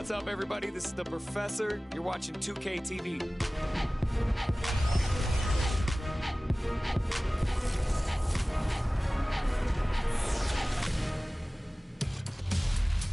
What's up, everybody? This is the Professor. You're watching 2K TV.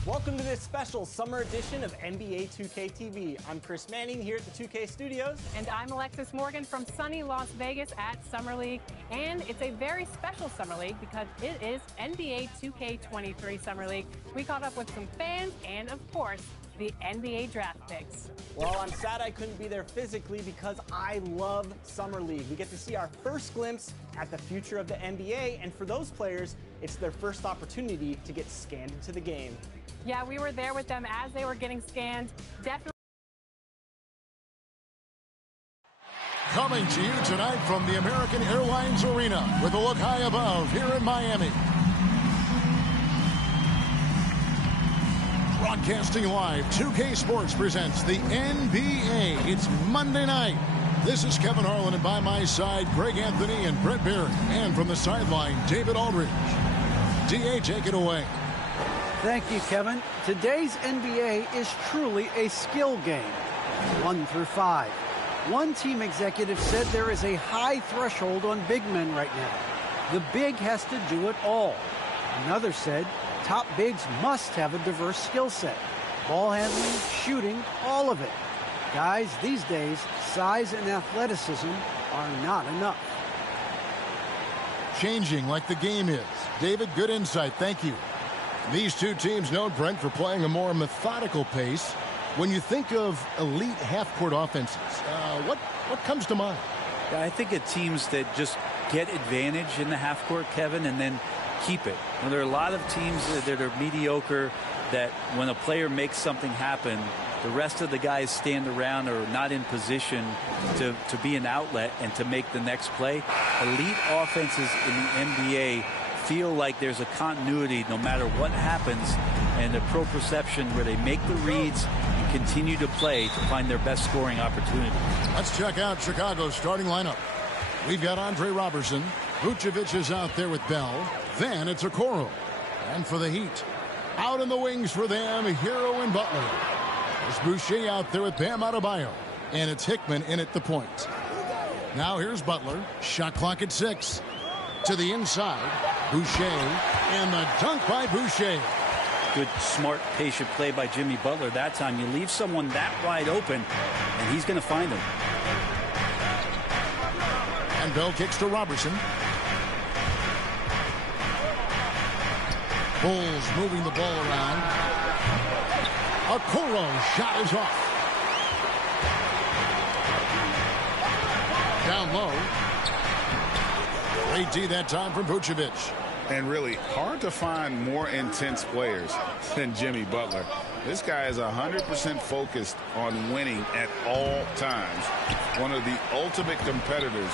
Welcome to this special summer edition of NBA 2K TV. I'm Chris Manning here at the 2K Studios. And I'm Alexis Morgan from sunny Las Vegas at Summer League. And it's a very special Summer League because it is NBA 2K23 Summer League. We caught up with some fans and, of course, the NBA draft picks. Well, I'm sad I couldn't be there physically because I love Summer League. We get to see our first glimpse at the future of the NBA, and for those players, it's their first opportunity to get scanned into the game. Yeah, we were there with them as they were getting scanned. Definitely. Coming to you tonight from the American Airlines Arena with a look high above here in Miami. Broadcasting live, 2K Sports presents the NBA. It's Monday night. This is Kevin Harlan, and by my side, Greg Anthony and Brett Barrett. And from the sideline, David Aldridge. DA, take it away. Thank you, Kevin. Today's NBA is truly a skill game, 1 through 5. One team executive said there is a high threshold on big men right now. The big has to do it all. Another said top bigs must have a diverse skill set. Ball handling, shooting, all of it. Guys, these days, size and athleticism are not enough. Changing like the game is. David, good insight. Thank you. These two teams know, Brent, for playing a more methodical pace. When you think of elite half-court offenses, what comes to mind? Yeah, I think of teams that just get advantage in the half-court, Kevin, and then keep it. Now, there are a lot of teams that are mediocre that when a player makes something happen, the rest of the guys stand around or not in position to be an outlet and to make the next play. Elite offenses in the NBA feel like there's a continuity no matter what happens, and a pro perception where they make the reads and continue to play to find their best scoring opportunity. Let's check out Chicago's starting lineup. We've got Andre Robertson. Vucevic is out there with Bell. Then it's Okoro. And for the Heat, out in the wings for them, Hero and Butler. There's Boucher out there with Bam Adebayo. And it's Hickman in at the point. Now here's Butler. Shot clock at 6. To the inside, Boucher, and the dunk by Boucher. Good, smart, patient play by Jimmy Butler. That time you leave someone that wide open, and he's going to find him. And Bell kicks to Robertson. Bulls moving the ball around. Okoro's shot is off. Down low. Great D that time from Vucevic. And really hard to find more intense players than Jimmy Butler. This guy is 100% focused on winning at all times. One of the ultimate competitors.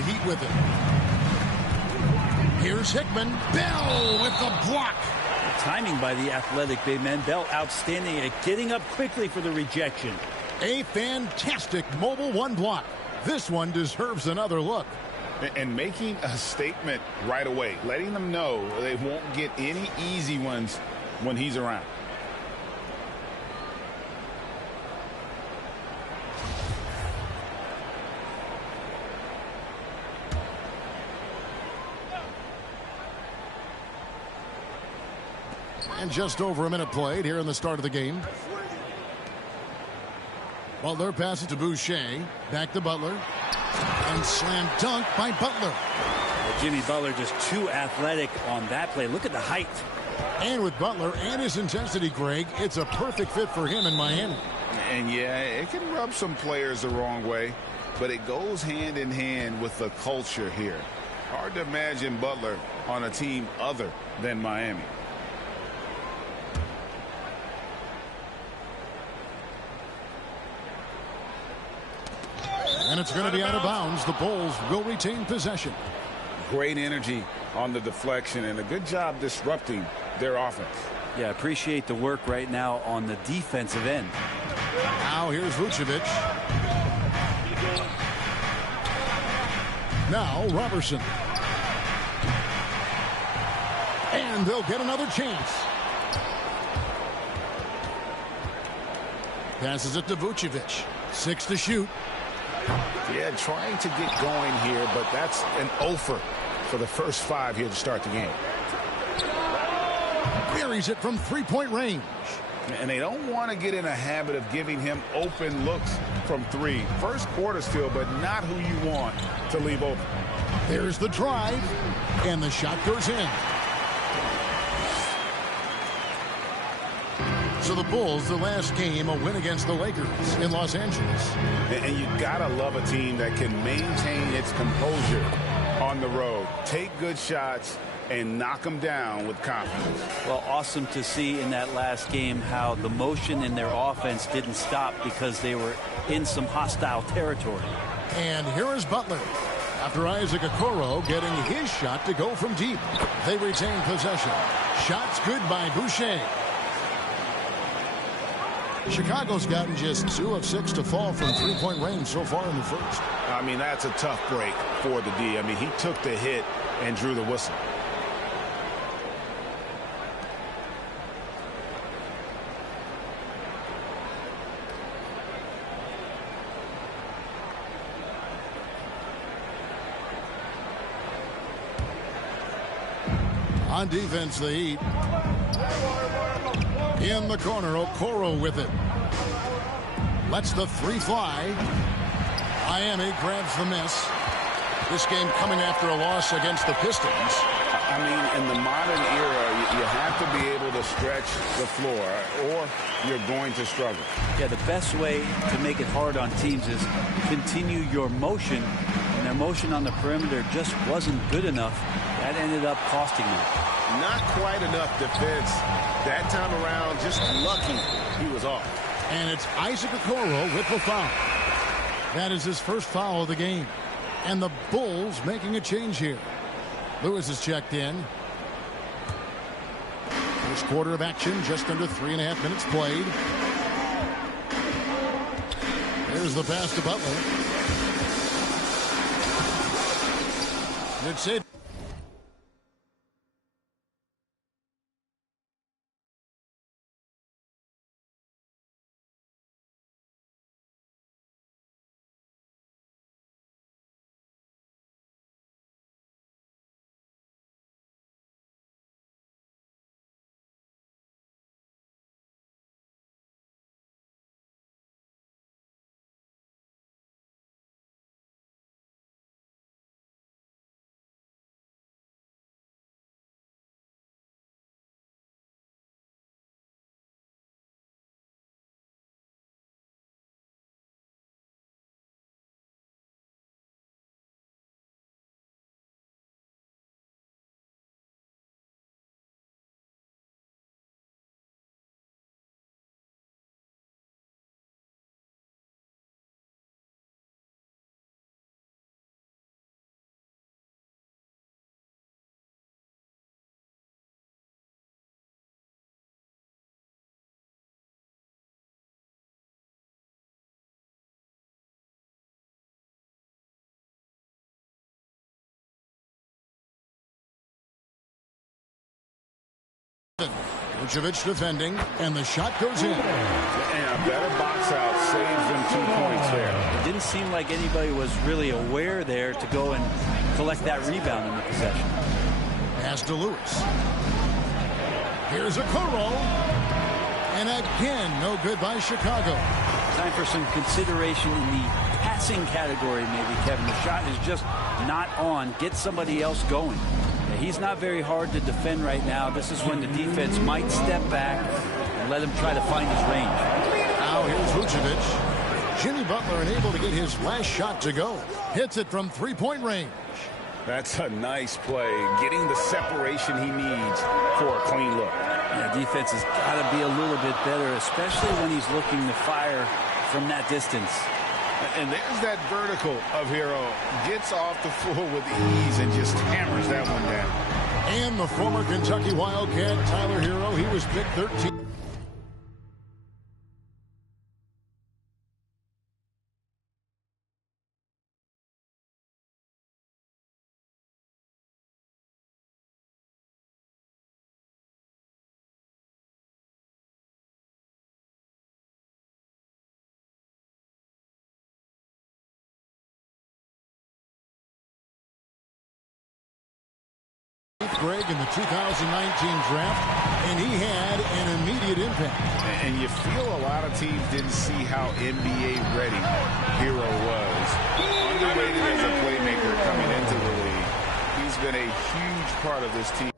the Heat with it. Here's Hickman. Bell with the block. Timing by the athletic big man. Bell outstanding at getting up quickly for the rejection. A fantastic mobile one block. This one deserves another look. And making a statement right away, letting them know they won't get any easy ones when he's around. And just over a minute played here in the start of the game. Butler passes to Boucher. Back to Butler. And slam dunk by Butler. Well, Jimmy Butler just too athletic on that play. Look at the height. And with Butler and his intensity, Greg, it's a perfect fit for him in Miami. And yeah, it can rub some players the wrong way, but it goes hand in hand with the culture here. Hard to imagine Butler on a team other than Miami. And it's going to be out of bounds. The Bulls will retain possession. Great energy on the deflection and a good job disrupting their offense. Yeah, appreciate the work right now on the defensive end. Now here's Vucevic. Now Robertson. And they'll get another chance. Passes it to Vucevic. 6 to shoot. Yeah, trying to get going here, but that's an offer for the first 5 here to start the game. Buries it from three-point range. And they don't want to get in a habit of giving him open looks from 3. First quarter still, but not who you want to leave open. There's the drive, and the shot goes in. So the Bulls, the last game, a win against the Lakers in Los Angeles. And you gotta love a team that can maintain its composure on the road, take good shots, and knock them down with confidence. Well, awesome to see in that last game how the motion in their offense didn't stop because they were in some hostile territory. And here is Butler. After Isaac Okoro getting his shot to go from deep. They retain possession. Shots good by Boucher. Chicago's gotten just 2 of 6 to fall from three-point range so far in the first. I mean, that's a tough break for the D. I mean, he took the hit and drew the whistle. On defense, the Heat. In the corner, Okoro with it. Lets the 3 fly. Miami grabs the miss. This game coming after a loss against the Pistons. I mean, in the modern era, you have to be able to stretch the floor or you're going to struggle. Yeah, the best way to make it hard on teams is continue your motion. And their motion on the perimeter just wasn't good enough. That ended up costing them. Not quite enough defense that time around. Just lucky he was off. And it's Isaac Okoro with the foul. That is his first foul of the game. And the Bulls making a change here. Lewis is checked in. First quarter of action, just under 3.5 minutes played. There's the pass to Butler. It's it. Vucevic defending, and the shot goes in. And a better box out saves them 2 points there. It didn't seem like anybody was really aware there to go and collect that rebound in the possession. Pass to Lewis. Here's a Okoro. And again, no good by Chicago. Time for some consideration in the passing category, maybe, Kevin. The shot is just not on. Get somebody else going. He's not very hard to defend right now. This is when the defense might step back and let him try to find his range. Now here's Vucevic. Jimmy Butler unable to get his last shot to go. Hits it from three-point range. That's a nice play. Getting the separation he needs for a clean look. Yeah, defense has got to be a little bit better, especially when he's looking to fire from that distance. And there's that vertical of Hero. Gets off the floor with ease and just hammers that one down. And the former Kentucky Wildcat, Tyler Hero, he was picked 13. Greg in the 2019 draft, and he had an immediate impact. And you feel a lot of teams didn't see how NBA ready Hero was. Underrated as a playmaker coming into the league. He's been a huge part of this team.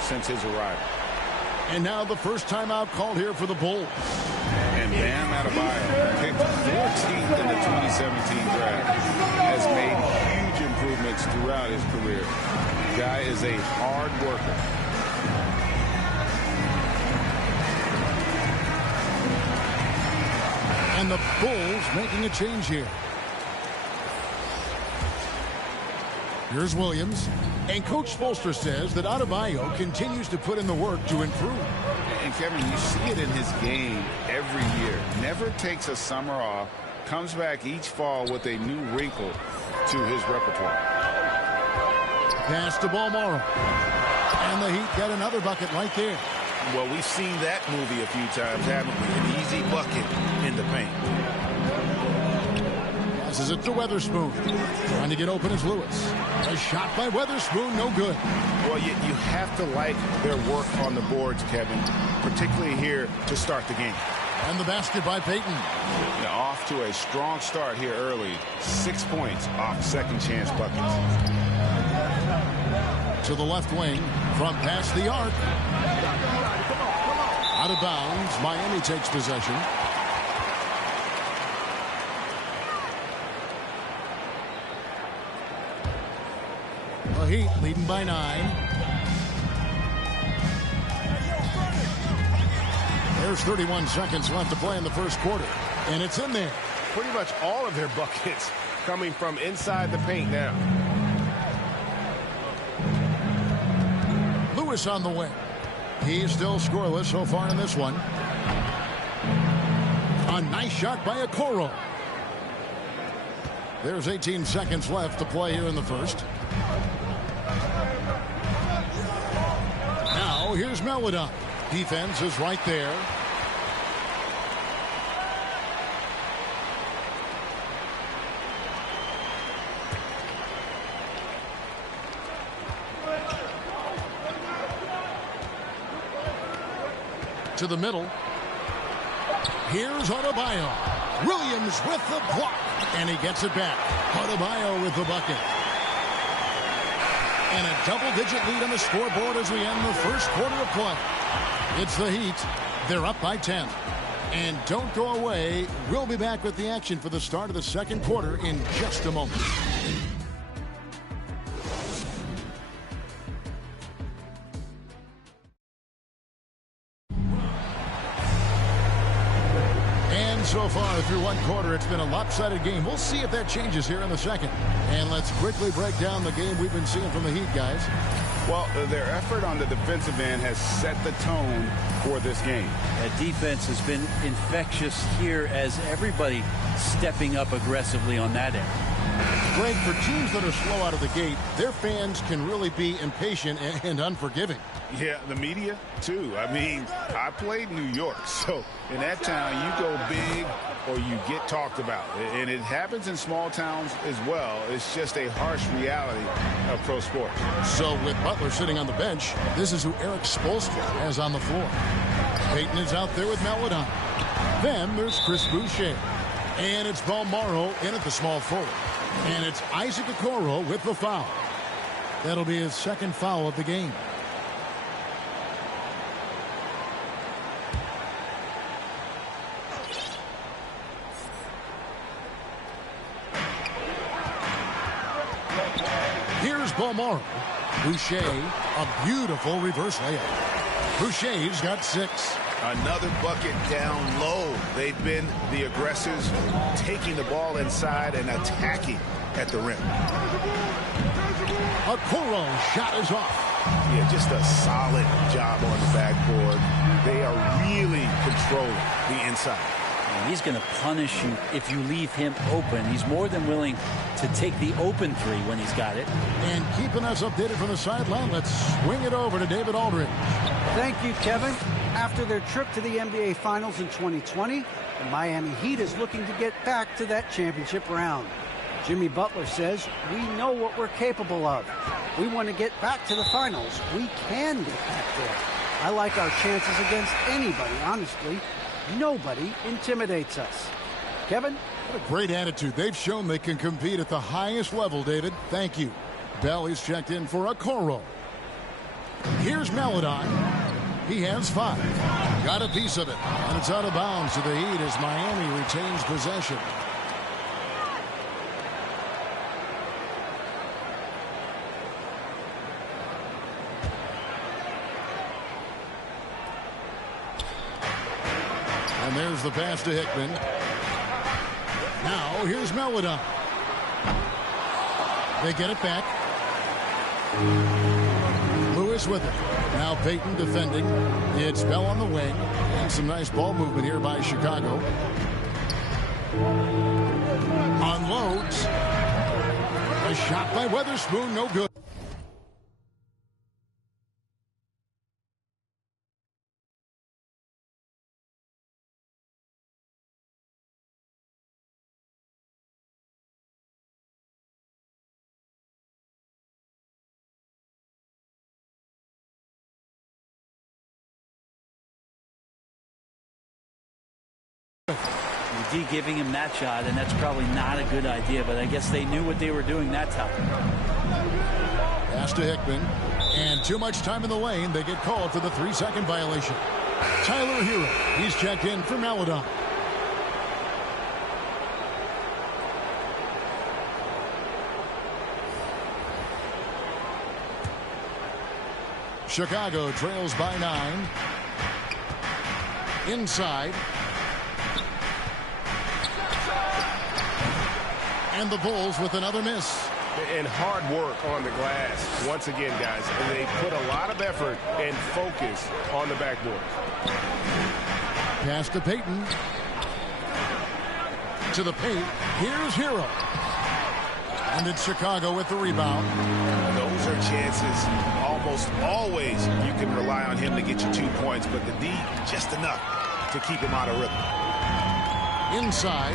Since his arrival. And now the first timeout called here for the Bulls. And Bam Adebayo, picked 14th in the 2017 draft, has made huge improvements throughout his career. The guy is a hard worker. And the Bulls making a change here. Here's Williams. And Coach Spoelstra says that Adebayo continues to put in the work to improve. And Kevin, you see it in his game every year. Never takes a summer off. Comes back each fall with a new wrinkle to his repertoire. Pass to Balmoro. And the Heat got another bucket right there. Well, we've seen that movie a few times, haven't we? An easy bucket in the paint. Passes it to Weatherspoon. Trying to get open is Lewis. A shot by Weatherspoon, no good. Well, you have to like their work on the boards, Kevin, particularly here to start the game. And the basket by Payton. Now off to a strong start here early. 6 points off second chance buckets. To the left wing from past the arc. Out of bounds. Miami takes possession. The Heat leading by 9. There's 31 seconds left to play in the first quarter. And it's in there. Pretty much all of their buckets coming from inside the paint now. Lewis on the wing. He's still scoreless so far in this one. A nice shot by Okoro. There's 18 seconds left to play here in the first. Now here's Melodon. Defense is right there. To the middle. Here's Adebayo. Williams with the block. And he gets it back. Adebayo with the bucket. And a double-digit lead on the scoreboard as we end the first quarter of play. It's the Heat. They're up by 10. And don't go away. We'll be back with the action for the start of the second quarter in just a moment. So far through one quarter, it's been a lopsided game. We'll see if that changes here in the second. And let's quickly break down the game we've been seeing from the Heat, guys. Well, their effort on the defensive end has set the tone for this game. That defense has been infectious here as everybody stepping up aggressively on that end. Greg, for teams that are slow out of the gate, their fans can really be impatient and unforgiving. Yeah, the media, too. I mean, I played New York, so in that town, you go big or you get talked about. And it happens in small towns as well. It's just a harsh reality of pro sports. So with Butler sitting on the bench, this is who Eric Spoelstra has on the floor. Payton is out there with Maledon. Then there's Chris Boucher. And it's Balmaro in at the small forward. And it's Isaac Okoro with the foul. That'll be his second foul of the game. Here's Balmaro. Boucher, a beautiful reverse layup. Boucher's got 6. Another bucket down low. They've been the aggressors, taking the ball inside and attacking at the rim. Okoro shot is off. Yeah, just a solid job on the backboard. They are really controlling the inside. And he's going to punish you if you leave him open. He's more than willing to take the open three when he's got it. And keeping us updated from the sideline, let's swing it over to David Aldridge. Thank you, Kevin. After their trip to the NBA Finals in 2020, the Miami Heat is looking to get back to that championship round. Jimmy Butler says, we know what we're capable of. We want to get back to the finals. We can get back there. I like our chances against anybody, honestly. Nobody intimidates us. Kevin? What a great attitude. They've shown they can compete at the highest level, David. Thank you. Bell is checked in for Okoro. Here's Maledon. He has 5. Got a piece of it. And it's out of bounds to the Heat as Miami retains possession. And there's the pass to Hickman. Now here's Maledon. They get it back. Lewis with it. Now Payton defending. It's Bell on the wing. And some nice ball movement here by Chicago. Unloads. A shot by Weatherspoon, no good. D giving him that shot, and that's probably not a good idea, but I guess they knew what they were doing that time. Pass to Hickman, and too much time in the lane. They get called for the 3-second violation. Tyler Hero, he's checked in for Maledon. Chicago trails by 9. Inside. And the Bulls with another miss. And hard work on the glass. Once again, guys, they put a lot of effort and focus on the backboard. Pass to Payton. To the paint. Here's Hero. And it's Chicago with the rebound. Those are chances. Almost always you can rely on him to get you 2 points, but the D just enough to keep him out of rhythm. Inside.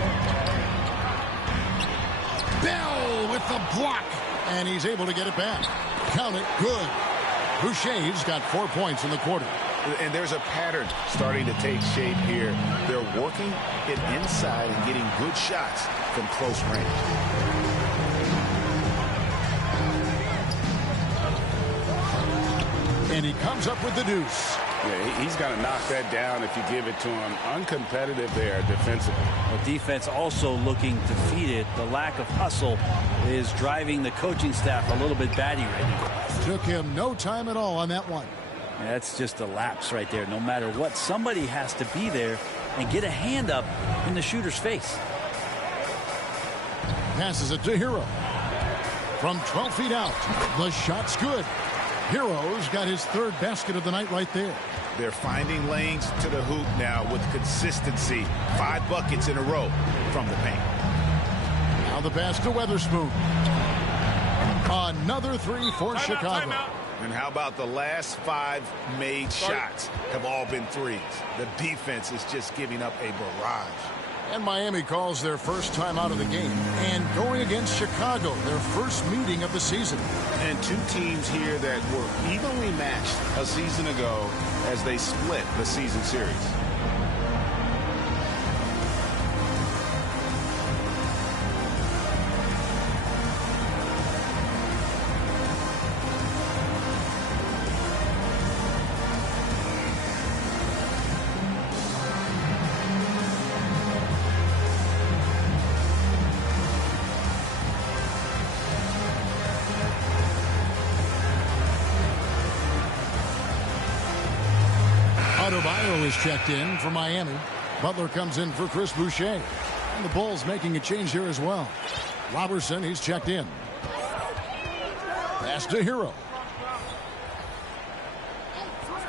Bell with the block. And he's able to get it back. Count it. Good. Boucher's got 4 points in the quarter. And there's a pattern starting to take shape here. They're working it inside and getting good shots from close range. And he comes up with the deuce. Yeah, he's got to knock that down if you give it to him. Uncompetitive there defensively. Well, defense also looking defeated. The lack of hustle is driving the coaching staff a little bit batty right now. Took him no time at all on that one. That's just a lapse right there. No matter what, somebody has to be there and get a hand up in the shooter's face. Passes it to Hero. From 12 feet out, the shot's good. Hero's got his third basket of the night right there. They're finding lanes to the hoop now with consistency. 5 buckets in a row from the paint. Now the pass to Weatherspoon. Another three for Chicago. And how about the last 5 made shots have all been threes? The defense is just giving up a barrage. And Miami calls their first time out of the game and going against Chicago, their first meeting of the season. And 2 teams here that were evenly matched a season ago as they split the season series. Adebayo is checked in for Miami. Butler comes in for Chris Boucher. And the Bulls making a change here as well. Robertson, he's checked in. Pass to Hero.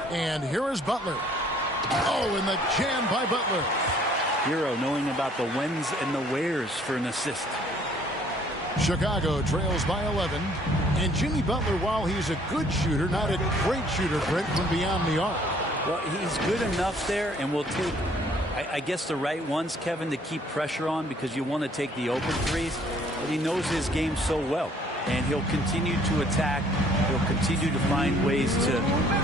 And here is Butler. Oh, and the jam by Butler. Hero knowing about the whens and the wheres for an assist. Chicago trails by 11. And Jimmy Butler, while he's a good shooter, not a great shooter, Brent, from beyond the arc. Well, he's good enough there, and will take, I guess, the right ones, Kevin, to keep pressure on, because you want to take the open threes. But he knows his game so well, and he'll continue to attack. He'll continue to find ways to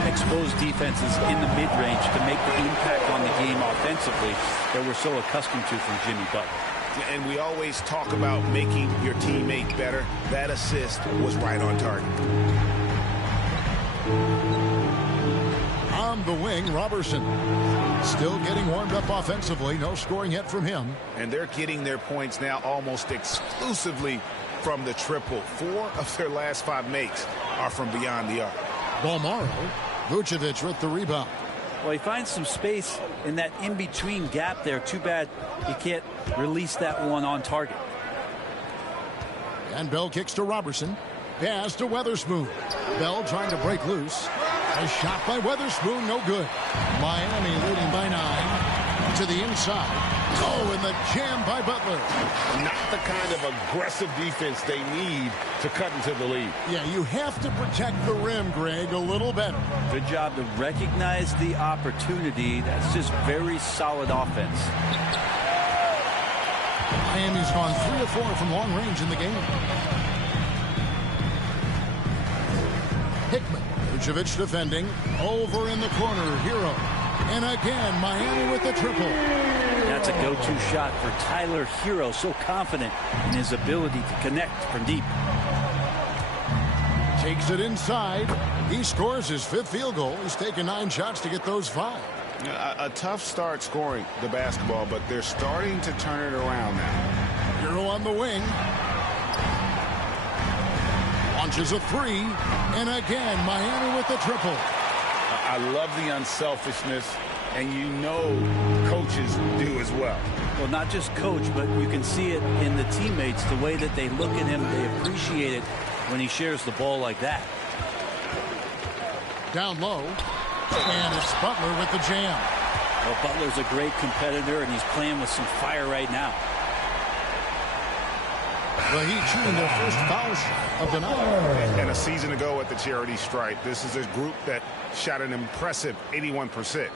expose defenses in the mid-range to make the impact on the game offensively that we're so accustomed to from Jimmy Butler. And we always talk about making your teammate better. That assist was right on target. On the wing, Robertson. Still getting warmed up offensively. No scoring yet from him. And they're getting their points now almost exclusively from the triple. 4 of their last 5 makes are from beyond the arc. Bolmaro. Vucevic with the rebound. Well, he finds some space in that in-between gap there. Too bad he can't release that one on target. And Bell kicks to Robertson. Pass to Weatherspoon. Bell trying to break loose. A shot by Weatherspoon, no good. Miami leading by 9. To the inside. Oh, and the jam by Butler. Not the kind of aggressive defense they need to cut into the lead. Yeah, you have to protect the rim, Greg, a little better. Good job to recognize the opportunity. That's just very solid offense. Miami's gone 3 of 4 from long range in the game. Hickman. Vucevic defending. Over in the corner. Hero. And again, Miami with the triple. That's a go-to shot for Tyler Hero. So confident in his ability to connect from deep. Takes it inside. He scores his 5th field goal. He's taken 9 shots to get those 5. A tough start scoring the basketball, but they're starting to turn it around now. Hero on the wing. Launches a 3. And again, Miami with the triple. I love the unselfishness, and you know coaches do as well. Well, not just coach, but you can see it in the teammates, the way that they look at him. They appreciate it when he shares the ball like that. Down low. And it's Butler with the jam. Well, Butler's a great competitor, and he's playing with some fire right now. The Heat shooting their first foul shot of the night. And a season ago at the charity stripe, this is a group that shot an impressive 81%.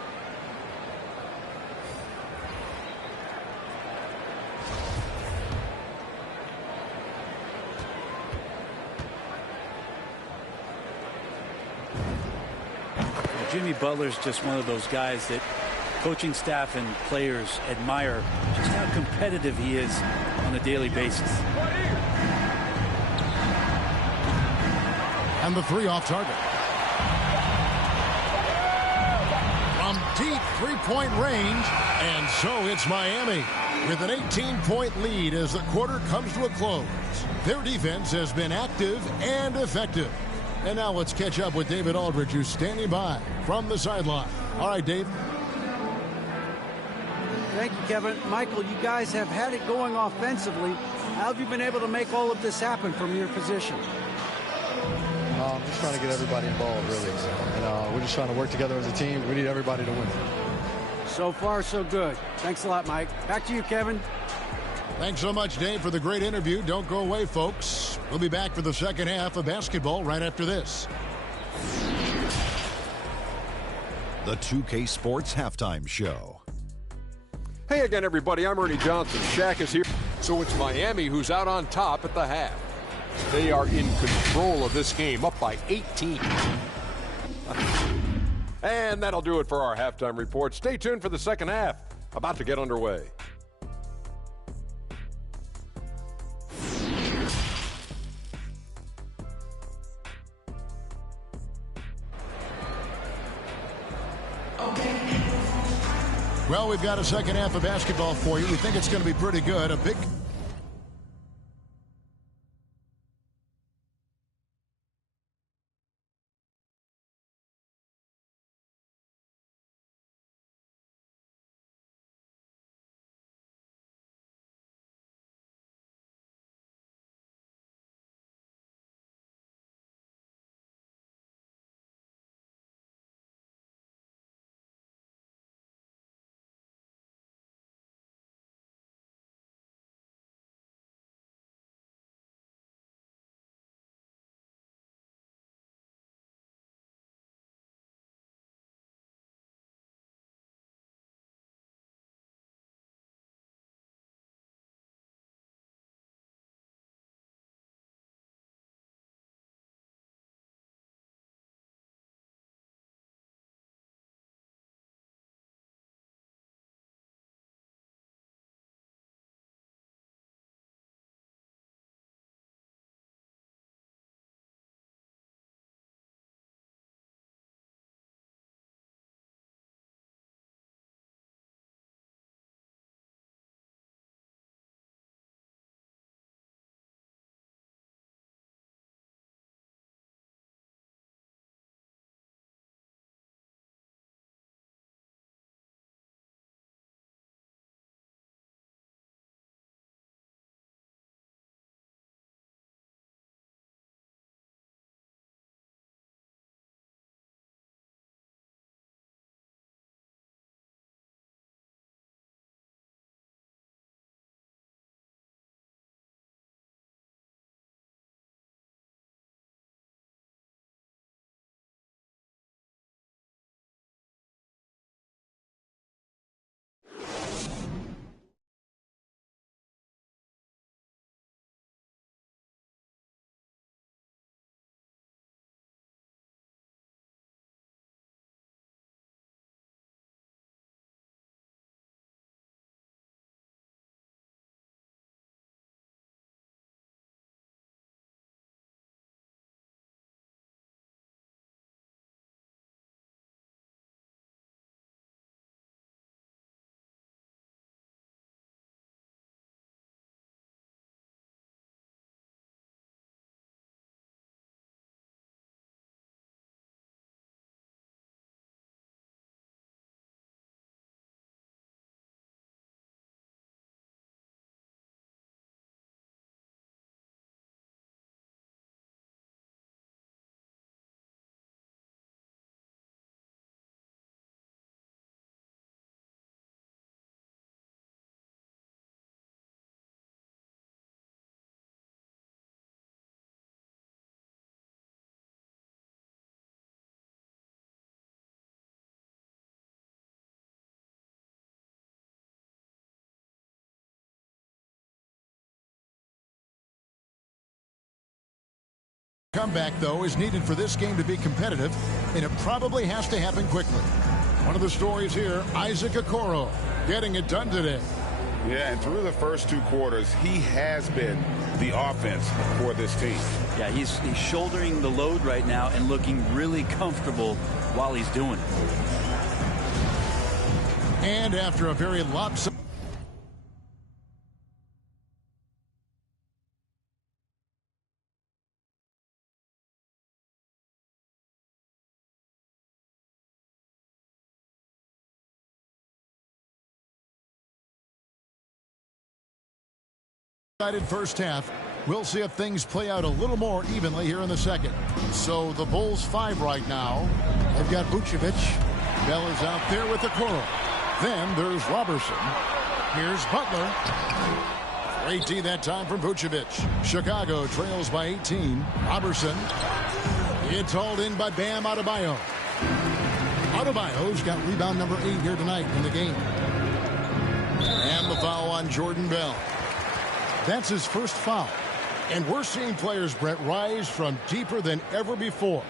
Jimmy Butler's just one of those guys that coaching staff and players admire just how competitive he is on a daily basis. And the three off target. From deep three-point range, and so it's Miami with an 18-point lead as the quarter comes to a close. Their defense has been active and effective. And now let's catch up with David Aldridge, who's standing by from the sideline. All right, Dave. Thank you, Kevin. Michael, you guys have had it going offensively. How have you been able to make all of this happen from your position? Just trying to get everybody involved, really. And we're just trying to work together as a team. We need everybody to win. So far, so good. Thanks a lot, Mike. Back to you, Kevin. Thanks so much, Dave, for the great interview. Don't go away, folks. We'll be back for the second half of basketball right after this. The 2K Sports Halftime Show. Hey again, everybody. I'm Ernie Johnson. Shaq is here. So it's Miami who's out on top at the half. They are in control of this game, up by 18. And that'll do it for our halftime report. Stay tuned for the second half. About to get underway. Well, we've got a second half of basketball for you. We think it's going to be pretty good. A big Comeback, though, is needed for this game to be competitive, and it probably has to happen quickly. One of the stories here, Isaac Okoro getting it done today. Yeah, and through the first 2 quarters, he has been the offense for this team. Yeah, he's shouldering the load right now and looking really comfortable while he's doing it. And after a very lopsided first half, we'll see if things play out a little more evenly here in the second. So the Bulls 5 right now. They've got Vucevic. Bell is out there with the Okoro. Then there's Robertson. Here's Butler. Great D that time from Vucevic. Chicago trails by 18. Robertson. It's hauled in by Bam Adebayo. Adebayo's got rebound number 8 here tonight in the game. And the foul on Jordan Bell. That's his first foul. And we're seeing players, Brett, rise from deeper than ever before.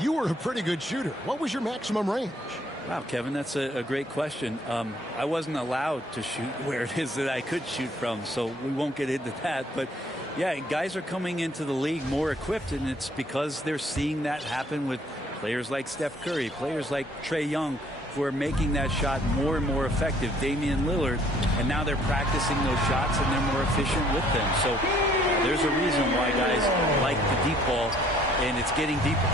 You were a pretty good shooter. What was your maximum range? Wow, Kevin, that's a great question. I wasn't allowed to shoot where it is that I could shoot from, so we won't get into that. But, yeah, guys are coming into the league more equipped, and it's because they're seeing that happen with players like Steph Curry, players like Trae Young, who are making that shot more and more effective. Damian Lillard, and now they're practicing those shots, and they're more efficient with them. So there's a reason why guys like the deep ball, and it's getting deeper.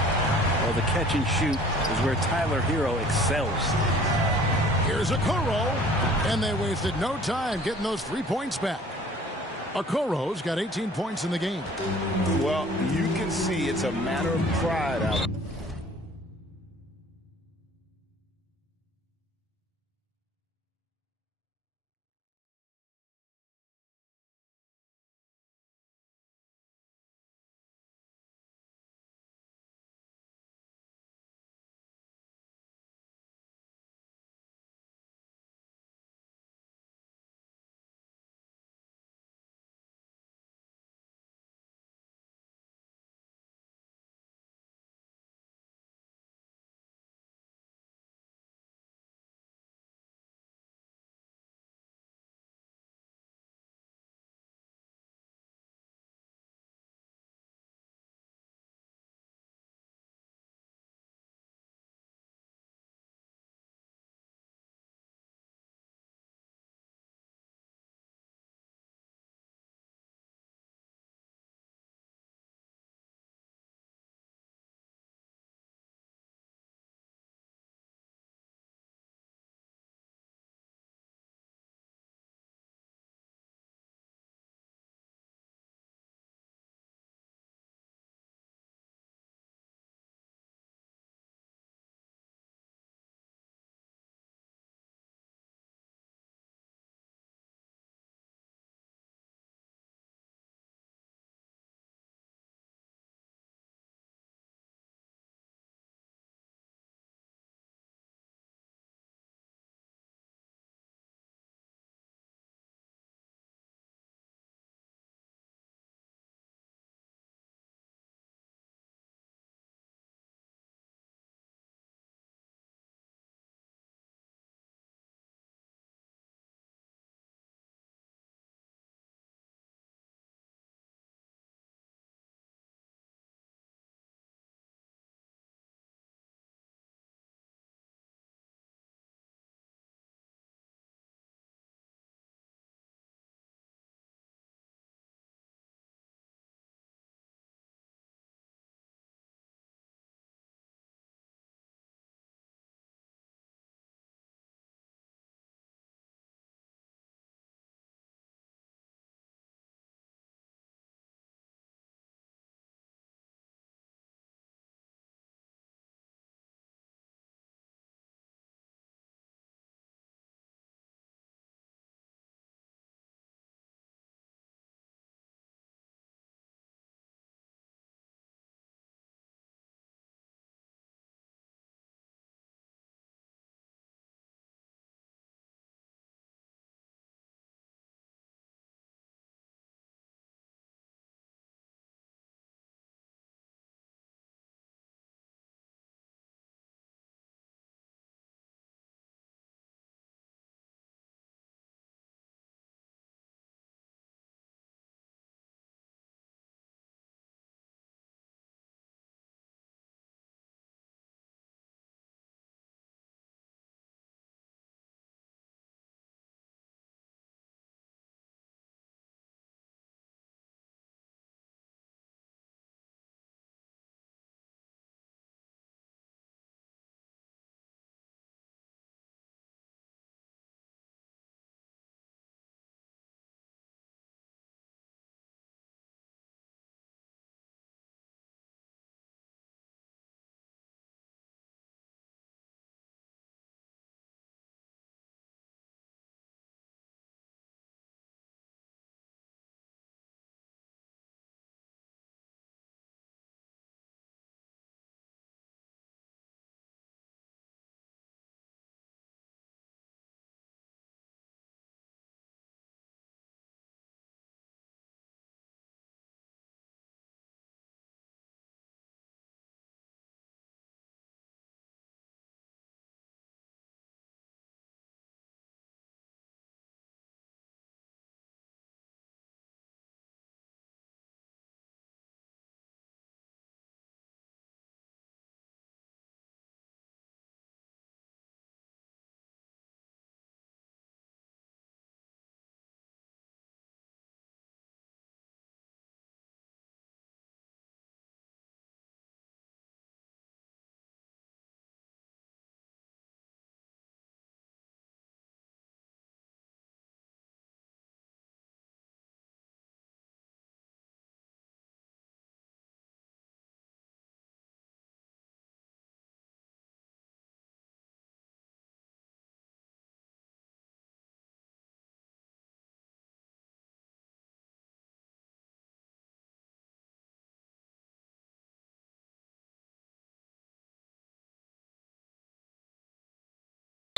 Well, the catch and shoot is where Tyler Hero excels. Here's Okoro, and they wasted no time getting those 3 points back. Okoro's got 18 points in the game. Well, you can see it's a matter of pride out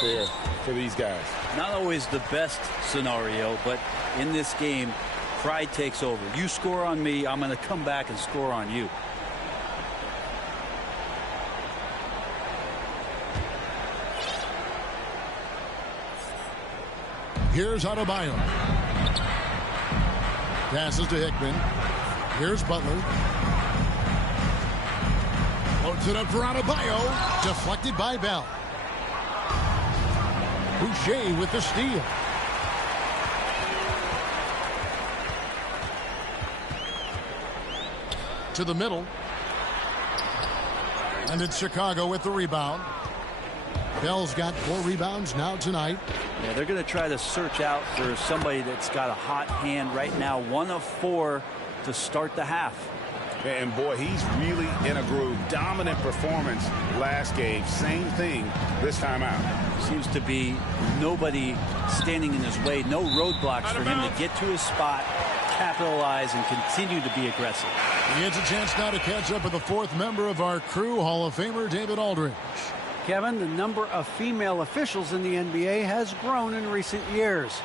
there for these guys. Not always the best scenario, but in this game, pride takes over. You score on me, I'm going to come back and score on you. Here's Adebayo. Passes to Hickman. Here's Butler. Loads it up for Adebayo. Deflected by Bell. Boucher with the steal. To the middle. And it's Chicago with the rebound. Bell's got 4 rebounds now tonight. Yeah, they're going to try to search out for somebody that's got a hot hand right now. 1 of 4 to start the half. And boy, he's really in a groove. Dominant performance last game. Same thing this time out. Seems to be nobody standing in his way. No roadblocks for him to get to his spot, capitalize, and continue to be aggressive. He gets a chance now to catch up with the 4th member of our crew, Hall of Famer David Aldridge. Kevin, the number of female officials in the NBA has grown in recent years.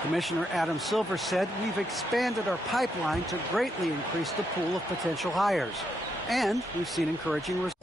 Commissioner Adam Silver said we've expanded our pipeline to greatly increase the pool of potential hires. And we've seen encouraging results.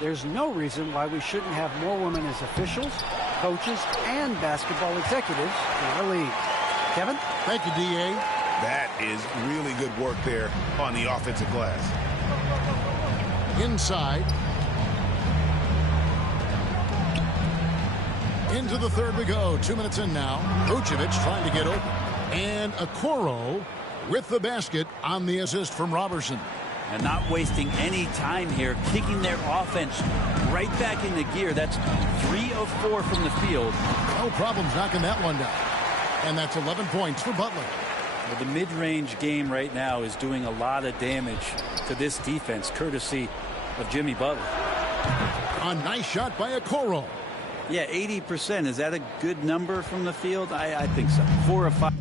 There's no reason why we shouldn't have more women as officials, coaches, and basketball executives in our league. Kevin? Thank you, D.A. That is really good work there on the offensive glass. Inside. Into the 3rd we go. 2 minutes in now. Vucevic trying to get open. And Okoro with the basket on the assist from Robertson. And not wasting any time here, kicking their offense right back into gear. That's 3 of 4 from the field. No problems knocking that one down. And that's 11 points for Butler. Well, the mid-range game right now is doing a lot of damage to this defense, courtesy of Jimmy Butler. A nice shot by Okoro. Yeah, 80%. Is that a good number from the field? I think so. 4 of 5.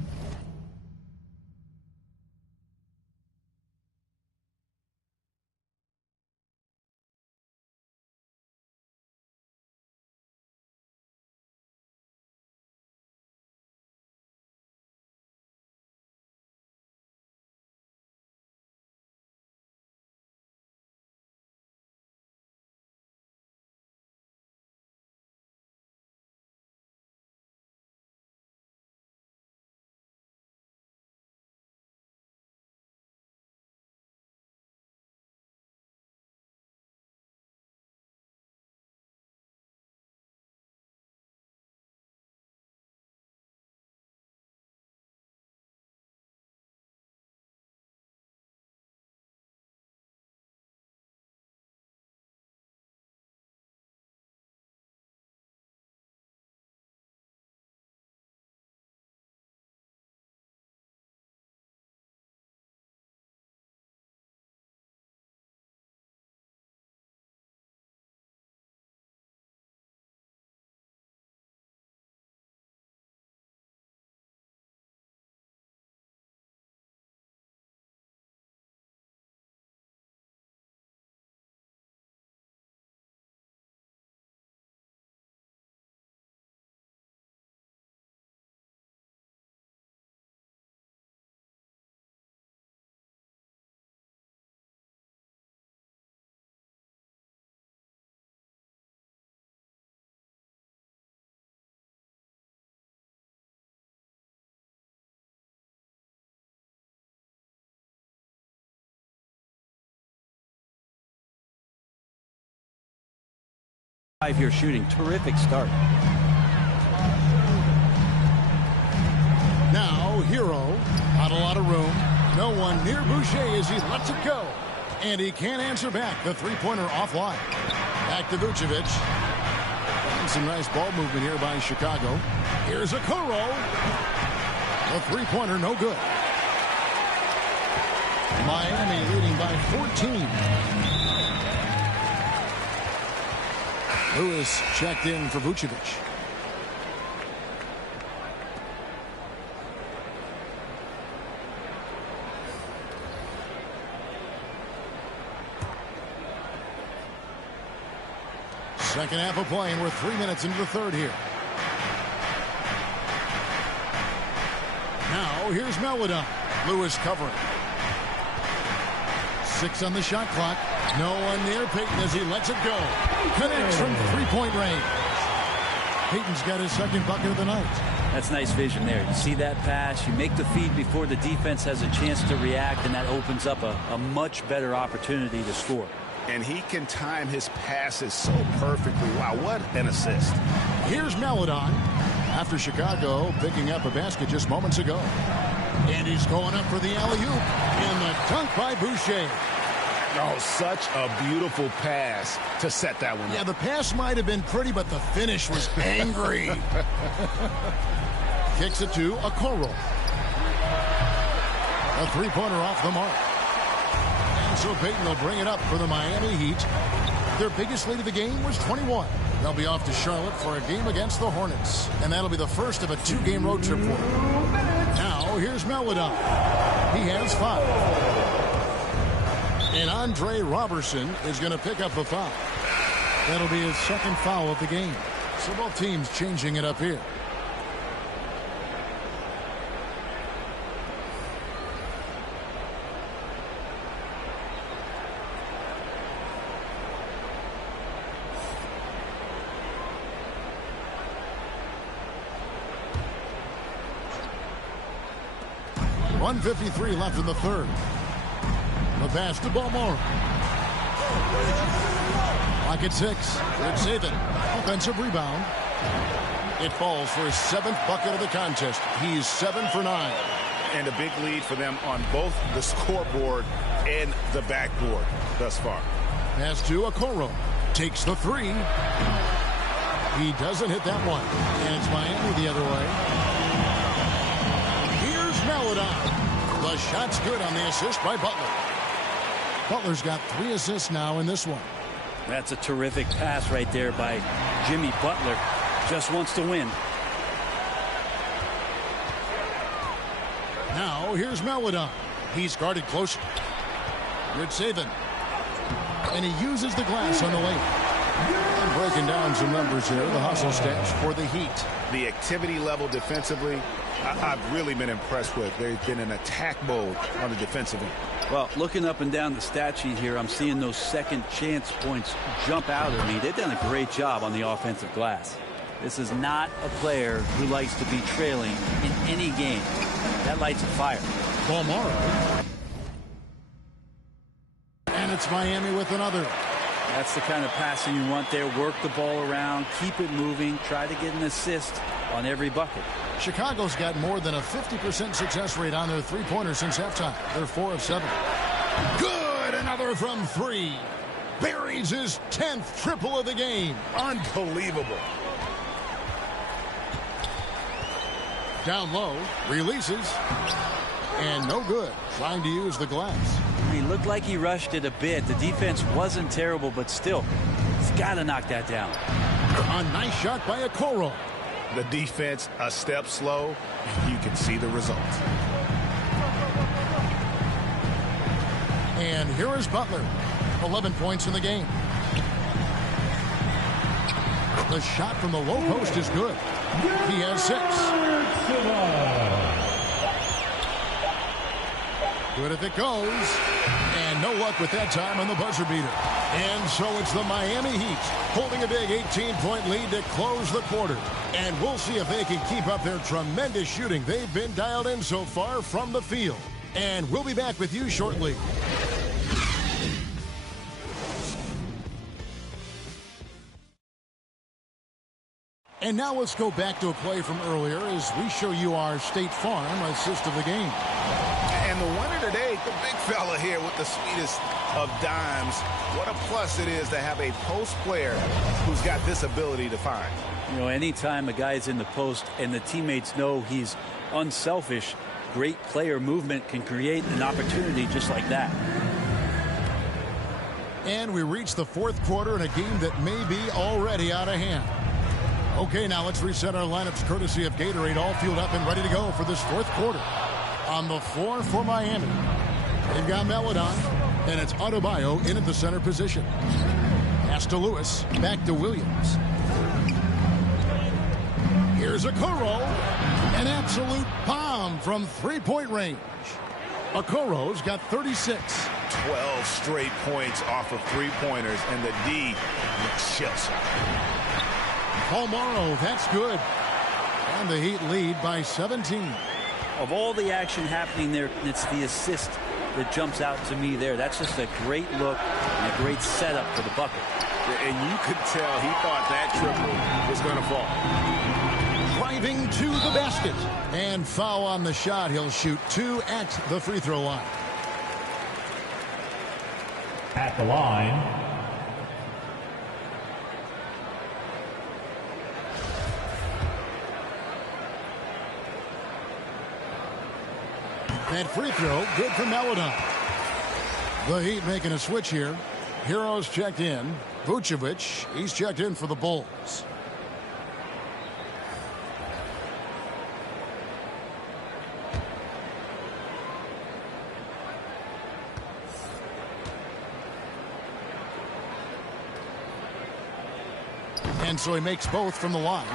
Here shooting. Terrific start. Now, Hero. Not a lot of room. No one near Boucher as he lets it go. And he can't answer back. The three-pointer offline. Back to Vucevic. And some nice ball movement here by Chicago. Here's Okoro. The three-pointer, no good. Miami leading by 14. Lewis checked in for Vucevic. Second half of play, and we're 3 minutes into the third here. Now, here's Melodon. Lewis covering. 6 on the shot clock. No one near Payton as he lets it go. Connects from three-point range. Payton's got his second bucket of the night. That's nice vision there. You see that pass, you make the feed before the defense has a chance to react, and that opens up a much better opportunity to score. And he can time his passes so perfectly. Wow, what an assist. Here's Melodon after Chicago picking up a basket just moments ago. And he's going up for the alley-oop. And the dunk by Boucher. Oh, such a beautiful pass to set that one up. Yeah, the pass might have been pretty, but the finish was angry. Kicks it to Okoro. A three-pointer off the mark. And so Payton will bring it up for the Miami Heat. Their biggest lead of the game was 21. They'll be off to Charlotte for a game against the Hornets. And that'll be the first of a two-game road trip for them. Now, here's Melodon. He has 5. And Andre Robertson is going to pick up the foul. That'll be his second foul of the game. So both teams changing it up here. .153 left in the third. The pass to Balmore. Clock at 6. Good saving. Offensive rebound. It falls for his 7th bucket of the contest. He's 7 for 9. And a big lead for them on both the scoreboard and the backboard thus far. Pass to Okoro. Takes the 3. He doesn't hit that one. And it's Miami the other way. Here's Melodon. The shot's good on the assist by Butler. Butler's got 3 assists now in this one. That's a terrific pass right there by Jimmy Butler. Just wants to win. Now here's Melodon. He's guarded close. Good saving. And he uses the glass on the lane. And breaking down some numbers here, the hustle stats for the Heat. The activity level defensively, I've really been impressed with. They've been in attack mode on the defensive end. Well, looking up and down the stat sheet here, I'm seeing those second chance points jump out at me. They've done a great job on the offensive glass. This is not a player who likes to be trailing in any game. That lights a fire. Balmore. And it's Miami with another. That's the kind of passing you want there. Work the ball around, keep it moving, try to get an assist on every bucket. Chicago's got more than a 50% success rate on their three-pointers since halftime. They're 4 of 7. Good! Another from 3. Buries his 10th triple of the game. Unbelievable. Down low, releases, and no good. Trying to use the glass. He looked like he rushed it a bit. The defense wasn't terrible, but still, he's got to knock that down. A nice shot by Okoro. The defense a step slow, and you can see the result. And here is Butler. 11 points in the game. The shot from the low post is good. He has 6. Good if it goes. And no luck with that time on the buzzer beater. And so it's the Miami Heat holding a big 18-point lead to close the quarter. And we'll see if they can keep up their tremendous shooting they've been dialed in so far from the field. And we'll be back with you shortly. And now let's go back to a play from earlier as we show you our State Farm assist of the game. And the winner today, the big fella here with the sweetest of dimes. What a plus it is to have a post player who's got this ability to find. You know, anytime a guy's in the post and the teammates know he's unselfish, great player movement can create an opportunity just like that. And we reach the fourth quarter in a game that may be already out of hand. Okay, now let's reset our lineups courtesy of Gatorade, all fueled up and ready to go for this fourth quarter. On the floor for Miami, they've got Melodon, and it's Adebayo in at the center position. Pass to Lewis, back to Williams. Here's Okoro, an absolute bomb from three-point range. Okoro's got 36. 12 straight points off of three-pointers, and the D looks shell-shocked. Paul Morrow, that's good. And the Heat lead by 17. Of all the action happening there, it's the assist that jumps out to me there. That's just a great look and a great setup for the bucket. And you could tell he thought that triple was going to fall. Driving to the basket. And foul on the shot. He'll shoot 2 at the free throw line. At the line, that free throw, good for Melodon. The Heat making a switch here. Heroes checked in. Vucevic, he's checked in for the Bulls. And so he makes both from the line.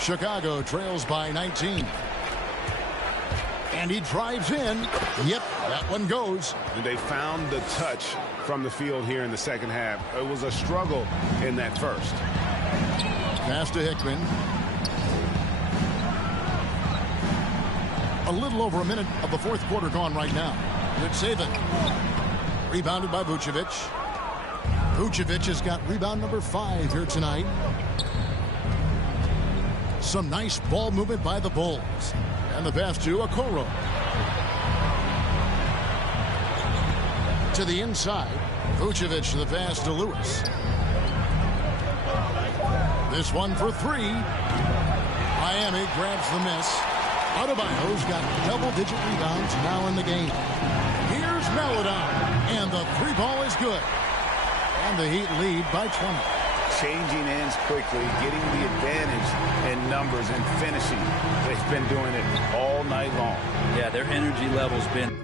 Chicago trails by 19. And he drives in. Yep, that one goes. And they found the touch from the field here in the second half. It was a struggle in that first. Pass to Hickman. A little over a minute of the fourth quarter gone right now. Good saving. Rebounded by Vucevic. Vucevic has got rebound number 5 here tonight. Some nice ball movement by the Bulls. And the pass to Okoro. To the inside. Vucevic to the pass to Lewis. This one for 3. Miami grabs the miss. Adebayo's got double-digit rebounds now in the game. Here's Melodon. And the 3 ball is good. And the Heat lead by 20. Changing ends quickly, getting the advantage in numbers and finishing. They've been doing it all night long. Yeah, their energy level's been...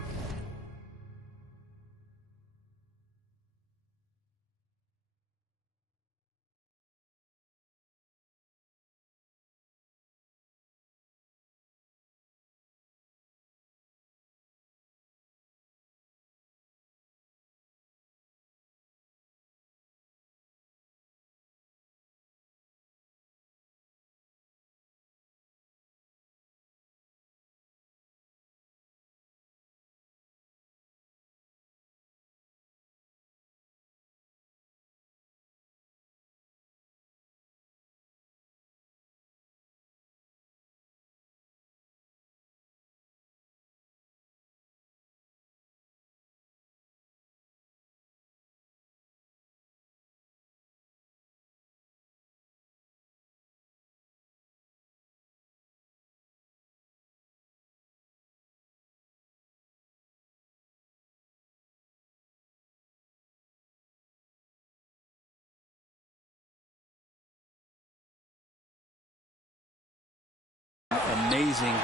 Amazing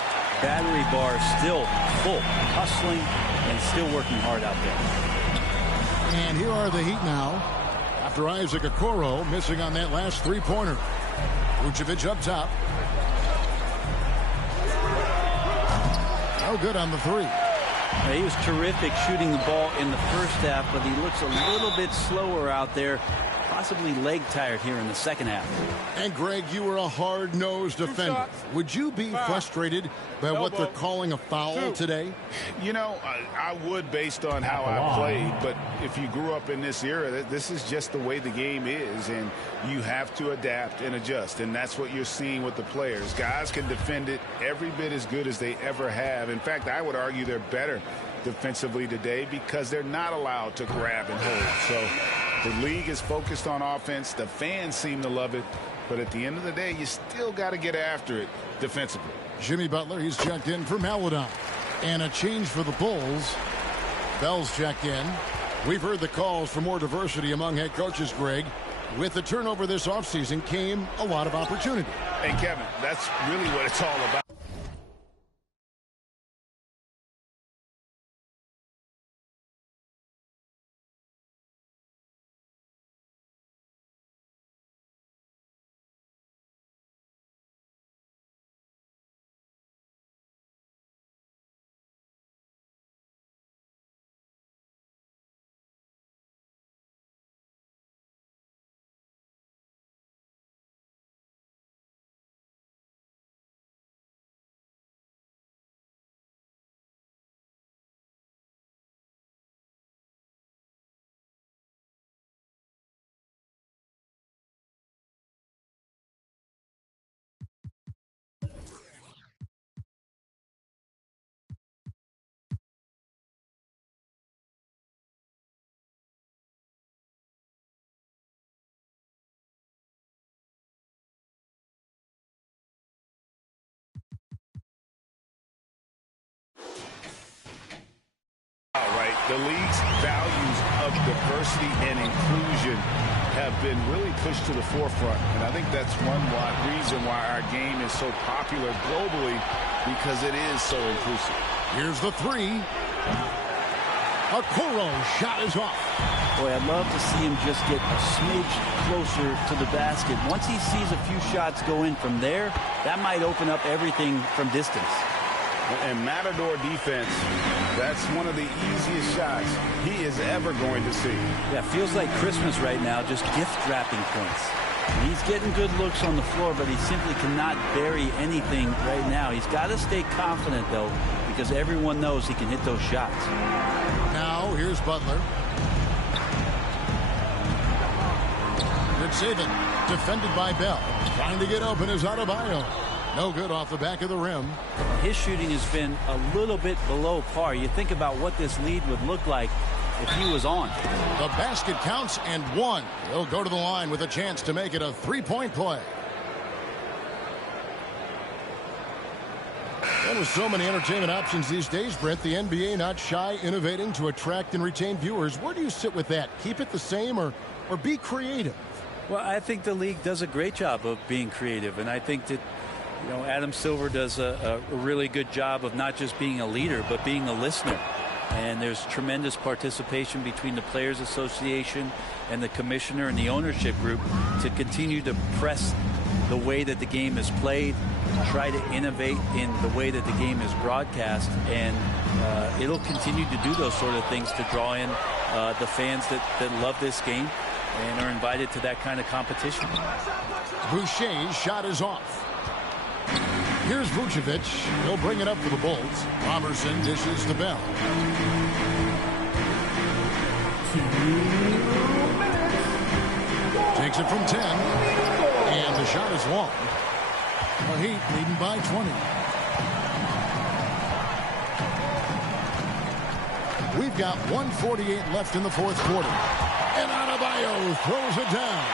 battery bar, still full, hustling and still working hard out there. And here are the Heat now after Isaac Okoro missing on that last 3-pointer. Vucevic up top. No good on the 3. He was terrific shooting the ball in the first half, but he looks a little bit slower out there, possibly leg tired here in the second half. And Greg, you were a hard-nosed defender. Would you be frustrated by what they're calling a foul today? You know, I would based on how I played, but if you grew up in this era, this is just the way the game is, and you have to adapt and adjust, and that's what you're seeing with the players. Guys can defend it every bit as good as they ever have. In fact, I would argue they're better defensively today because they're not allowed to grab and hold. So the league is focused on offense. The fans seem to love it, but at the end of the day, you still got to get after it defensively. Jimmy Butler, he's checked in for Maladon. And a change for the Bulls. Bell's checked in. We've heard the calls for more diversity among head coaches, Greg. With the turnover this offseason came a lot of opportunity. Hey, Kevin, that's really what it's all about. All right, the league's values of diversity and inclusion have been really pushed to the forefront, and I think that's one reason why our game is so popular globally, because it is so inclusive. Here's the three. Okoro's shot is off. Boy, I'd love to see him just get a smidge closer to the basket. Once he sees a few shots go in from there, that might open up everything from distance. And Matador defense, that's one of the easiest shots he is ever going to see. Yeah, feels like Christmas right now, just gift wrapping points. He's getting good looks on the floor, but he simply cannot bury anything right now. He's got to stay confident, though, because everyone knows he can hit those shots. Now, here's Butler. Good saving. Defended by Bell. Trying to get open is Adebayo. No good off the back of the rim. His shooting has been a little bit below par. You think about what this lead would look like if he was on. The basket counts and one. He'll go to the line with a chance to make it a three-point play. And with so many entertainment options these days, Brent, the NBA not shy innovating to attract and retain viewers. Where do you sit with that? Keep it the same or be creative? Well, I think the league does a great job of being creative, and I think that Adam Silver does a really good job of not just being a leader, but being a listener. And there's tremendous participation between the Players Association and the commissioner and the ownership group to continue to press the way that the game is played, try to innovate in the way that the game is broadcast, and it'll continue to do those sort of things to draw in the fans that love this game and are invited to that kind of competition. Boucher's shot is off. Here's Vucevic. He'll bring it up for the Bulls. Robertson dishes to Bell. 2 minutes. Takes it from 10. And the shot is long. The Heat leading by 20. We've got 1:48 left in the fourth quarter. And Adebayo throws it down.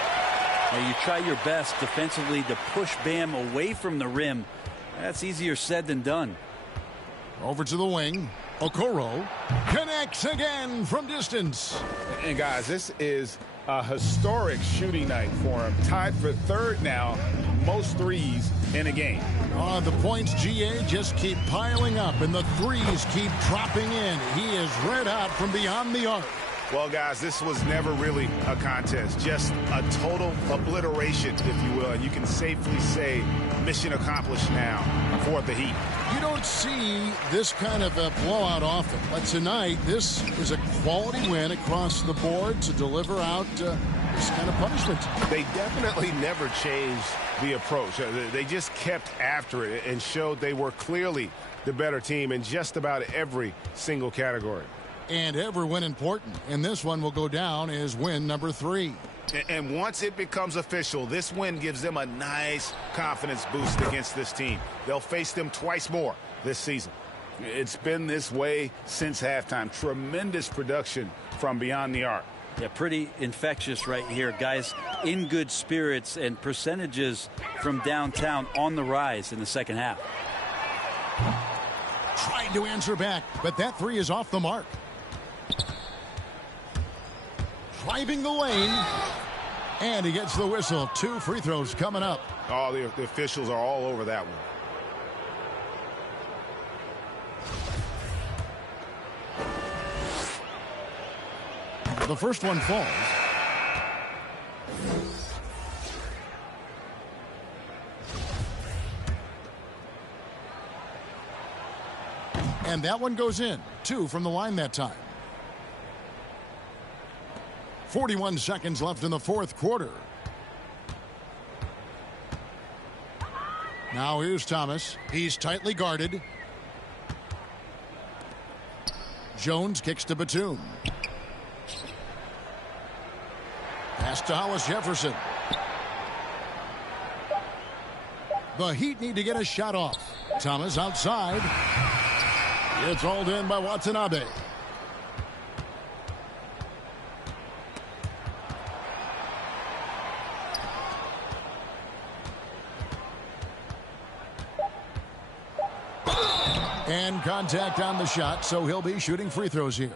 Now you try your best defensively to push Bam away from the rim. That's easier said than done. Over to the wing. Okoro connects again from distance. And guys, this is a historic shooting night for him. Tied for third now, most threes in a game. The points, GA, just keep piling up, and the threes keep dropping in. He is red hot from beyond the arc. Well, guys, this was never really a contest, just a total obliteration, if you will. And you can safely say mission accomplished now for the Heat. You don't see this kind of a blowout often, but tonight this is a quality win across the board to deliver out this kind of punishment. They definitely never changed the approach. They just kept after it and showed they were clearly the better team in just about every single category. And every win important, and this one will go down as win number 3. And once it becomes official, this win gives them a nice confidence boost against this team. They'll face them twice more this season. It's been this way since halftime. Tremendous production from beyond the arc. Yeah, pretty infectious right here. Guys in good spirits, and percentages from downtown on the rise in the second half. Tried to answer back, but that 3 is off the mark. Driving the lane, and he gets the whistle. 2 free throws coming up. Oh, the officials are all over that one. The first one falls. And that one goes in. 2 from the line that time. 41 seconds left in the fourth quarter. Now here's Thomas. He's tightly guarded. Jones kicks to Batum. Pass to Hollis Jefferson. The Heat need to get a shot off. Thomas outside. It's hauled in by Watanabe. And contact on the shot, so he'll be shooting free throws here.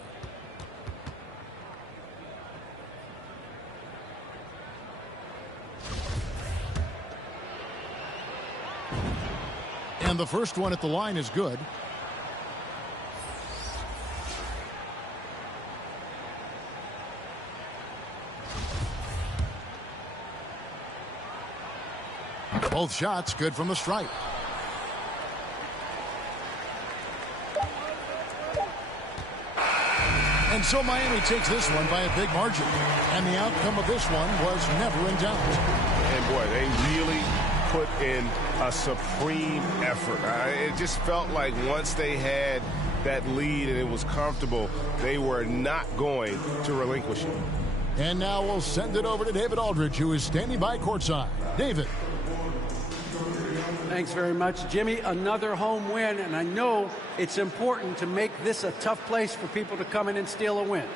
And the first one at the line is good. Both shots good from the stripe. And so Miami takes this one by a big margin. And the outcome of this one was never in doubt. And boy, they really put in a supreme effort. It just felt like once they had that lead and it was comfortable, they were not going to relinquish it. And now we'll send it over to David Aldridge, who is standing by courtside. David. Thanks very much, Jimmy. Another home win, and I know it's important to make this a tough place for people to come in and steal a win.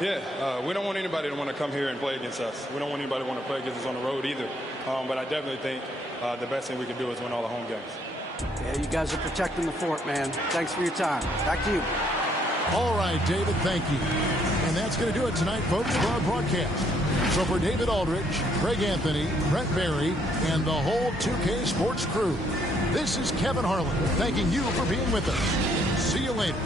Yeah, we don't want anybody to want to come here and play against us. We don't want anybody to want to play against us on the road either. But I definitely think the best thing we can do is win all the home games. Yeah, you guys are protecting the fort, man. Thanks for your time. Back to you. All right, David, thank you. And that's going to do it tonight, folks, for our broadcast. So for David Aldridge, Greg Anthony, Brent Barry, and the whole 2K Sports crew, this is Kevin Harlan thanking you for being with us. See you later.